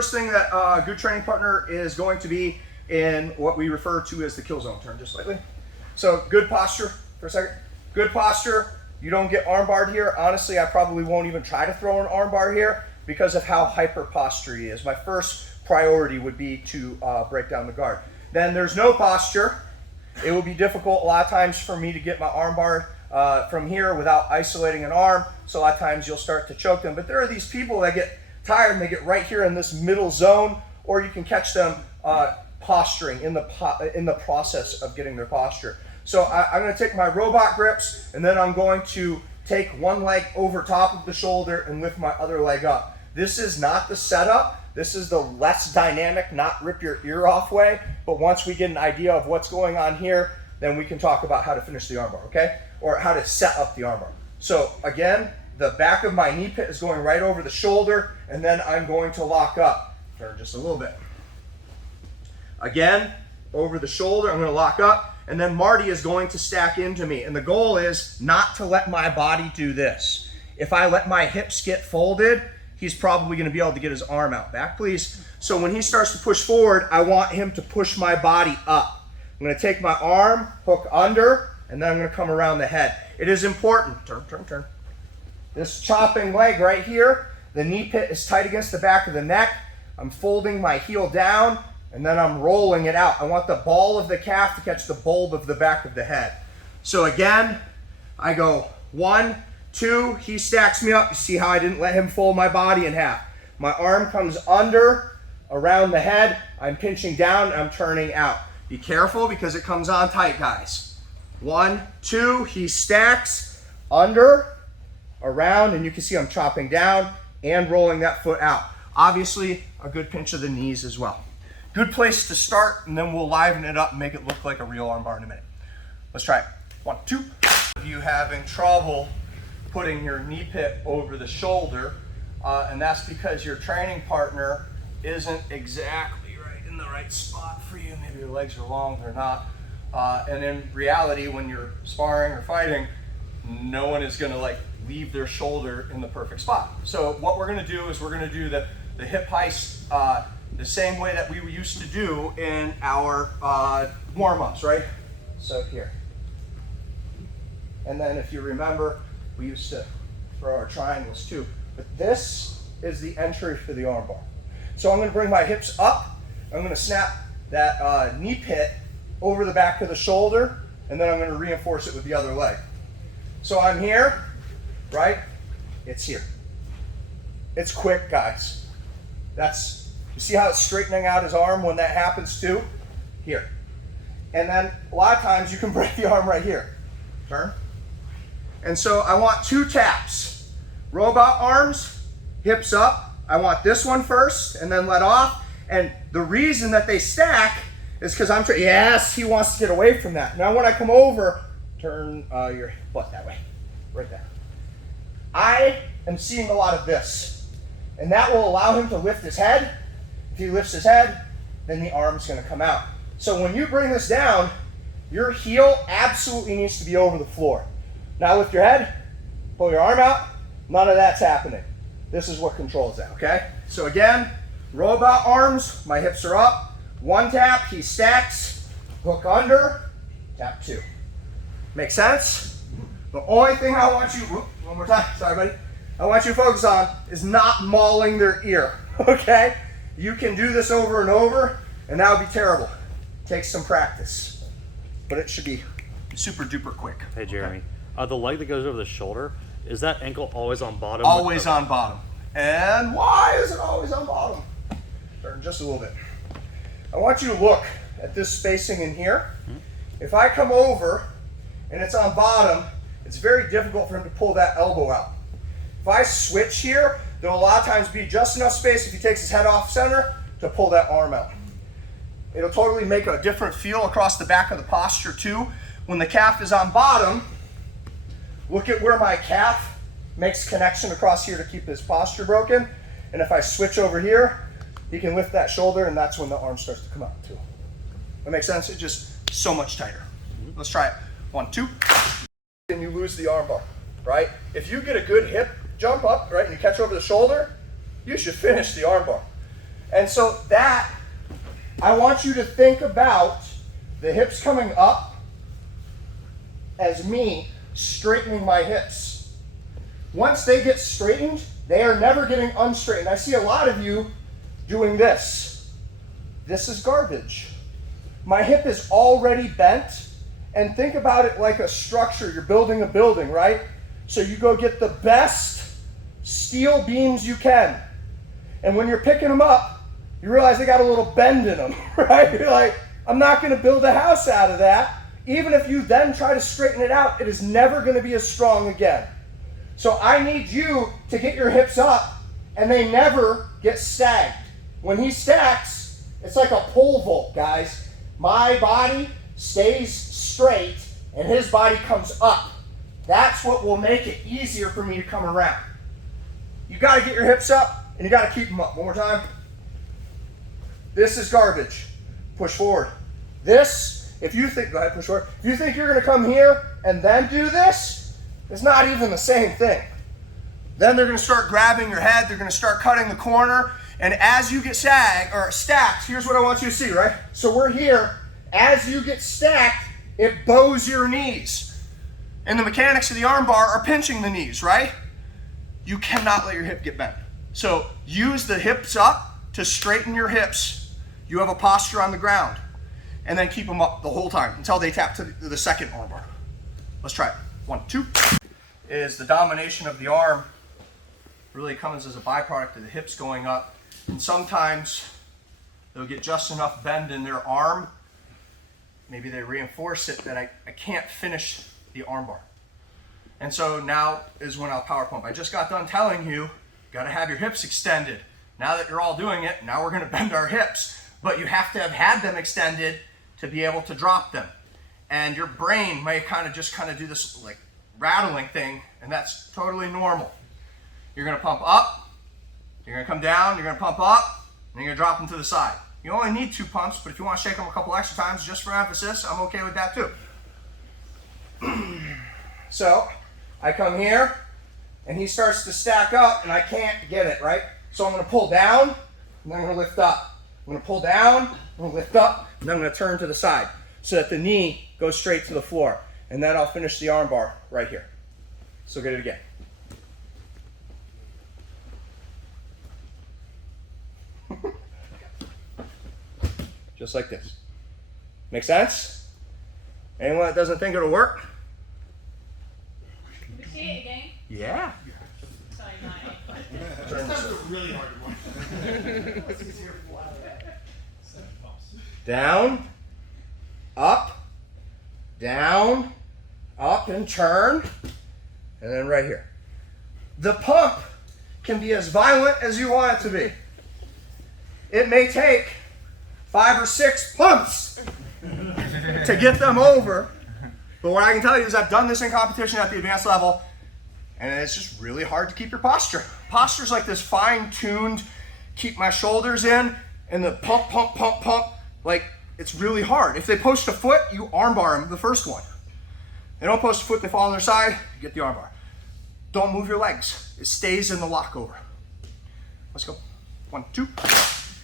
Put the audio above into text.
first thing that a good training partner is going to be in what we refer to as the kill zone. Turn just slightly. So good posture for a second. Good posture. You don't get arm barred here. Honestly, I probably won't even try to throw an arm bar here because of how hyper posture he is. My first priority would be to break down the guard. Then there's no posture. It will be difficult a lot of times for me to get my arm bar from here without isolating an arm. So a lot of times you'll start to choke them. But there are these people that get tired and they get right here in this middle zone, or you can catch them posturing in the process of getting their posture. So I'm going to take my robot grips, and then I'm going to take one leg over top of the shoulder and lift my other leg up. This is not the setup. This is the less dynamic, not rip your ear off way. But once we get an idea of what's going on here, then we can talk about how to finish the armbar, okay? Or how to set up the armbar. So again, the back of my knee pit is going right over the shoulder, and then I'm going to lock up. Turn just a little bit. Again, over the shoulder, I'm going to lock up. And then Marty is going to stack into me. And the goal is not to let my body do this. If I let my hips get folded, he's probably going to be able to get his arm out. Back, please. So when he starts to push forward, I want him to push my body up. I'm going to take my arm, hook under, and then I'm going to come around the head. It is important. Turn, turn, turn. This chopping leg right here, the knee pit is tight against the back of the neck. I'm folding my heel down, and then I'm rolling it out. I want the ball of the calf to catch the bulb of the back of the head. So again, I go 1, 2, he stacks me up. You see how I didn't let him fold my body in half. My arm comes under, around the head. I'm pinching down, I'm turning out. Be careful because it comes on tight, guys. 1, 2, he stacks, under, around, and you can see I'm chopping down and rolling that foot out. Obviously, a good pinch of the knees as well. Good place to start, and then we'll liven it up and make it look like a real armbar in a minute. Let's try it. 1, 2. If you having trouble putting your knee pit over the shoulder, and that's because your training partner isn't exactly right in the right spot for you. Maybe your legs are long, they're not. And in reality, when you're sparring or fighting, no one is going to like leave their shoulder in the perfect spot. So what we're going to do is we're going to do the hip heist the same way that we used to do in our warm-ups, right? So here. And then if you remember, we used to throw our triangles too. But this is the entry for the armbar. So I'm going to bring my hips up. I'm going to snap that knee pit over the back of the shoulder, and then I'm going to reinforce it with the other leg. So I'm here, right? It's here. It's quick, guys. You see how it's straightening out his arm when that happens too? Here. And then a lot of times you can break the arm right here. Turn. And so I want 2 taps. Robot arms, hips up. I want this one first and then let off. And the reason that they stack is because I'm trying, yes, he wants to get away from that. Now when I come over, turn your butt that way, right there. I am seeing a lot of this. And that will allow him to lift his head. If he lifts his head, then the arm's going to come out. So when you bring this down, your heel absolutely needs to be over the floor. Now lift your head, pull your arm out. None of that's happening. This is what controls that, okay? So again, robot arms, my hips are up. 1 tap, he stacks, hook under, tap 2. Make sense? The only thing I want you, one more time, sorry buddy. I want you to focus on is not mauling their ear, okay? You can do this over and over, and that would be terrible. Takes some practice, but it should be super duper quick. Hey Jeremy, the leg that goes over the shoulder, is that ankle always on bottom? Always on bottom. And why is it always on bottom? Turn just a little bit. I want you to look at this spacing in here. If I come over and it's on bottom, it's very difficult for him to pull that elbow out. If I switch here, there'll a lot of times be just enough space if he takes his head off center to pull that arm out. It'll totally make a different feel across the back of the posture too. When the calf is on bottom, look at where my calf makes connection across here to keep his posture broken. And if I switch over here, he can lift that shoulder, and that's when the arm starts to come out too. That makes sense? It's just so much tighter. Let's try it. 1, 2. And you lose the arm bar, right? If you get a good hip jump up, right, and you catch over the shoulder, you should finish the arm bar. And so that, I want you to think about the hips coming up as me straightening my hips. Once they get straightened, they are never getting unstraightened. I see a lot of you doing this. This is garbage. My hip is already bent, and think about it like a structure. You're building a building, right? So you go get the best steel beams you can. And when you're picking them up, you realize they got a little bend in them, right? You're like, I'm not going to build a house out of that. Even if you then try to straighten it out, it is never going to be as strong again. So I need you to get your hips up, and they never get stacked. When he stacks, it's like a pole vault, guys. My body stays straight, and his body comes up. That's what will make it easier for me to come around. You got to get your hips up, and you got to keep them up. One more time. This is garbage. Push forward. This, if you think, go ahead, push forward. If you think you're going to come here and then do this, it's not even the same thing. Then they're going to start grabbing your head. They're going to start cutting the corner. And as you get stacked, here's what I want you to see, right? So we're here. As you get stacked, it bows your knees. And the mechanics of the arm bar are pinching the knees, right? You cannot let your hip get bent. So use the hips up to straighten your hips. You have a posture on the ground. And then keep them up the whole time until they tap to the second arm bar. Let's try it. 1, 2. Is the domination of the arm really comes as a byproduct of the hips going up. And sometimes they'll get just enough bend in their arm. Maybe they reinforce it that I can't finish the arm bar. And so now is when I'll power pump. I just got done telling you, got to have your hips extended. Now that you're all doing it, now we're going to bend our hips. But you have to have had them extended to be able to drop them. And your brain may kind of do this like rattling thing, and that's totally normal. You're going to pump up, you're going to come down, you're going to pump up, and you're going to drop them to the side. You only need 2 pumps, but if you want to shake them a couple extra times just for emphasis, I'm okay with that too. So I come here, and he starts to stack up, and I can't get it, right? So I'm going to pull down, and then I'm going to lift up. I'm going to pull down, I'm going to lift up, and then I'm going to turn to the side so that the knee goes straight to the floor. And then I'll finish the arm bar right here. So get it again. Just like this. Make sense? Anyone that doesn't think it'll work? Can we see it again? Yeah. Sorry, Mike. That's a really hard one. Down, up, down, up and turn, and then right here. The pump can be as violent as you want it to be. It may take 5 or 6 pumps to get them over, but what I can tell you is I've done this in competition at the advanced level, and it's just really hard to keep your posture. Posture's like this fine-tuned, keep my shoulders in, and the pump, pump, pump, pump, like it's really hard. If they post a foot, you armbar them the first one. They don't post a foot, they fall on their side, you get the armbar. Don't move your legs. It stays in the lock over. Let's go. 1, 2.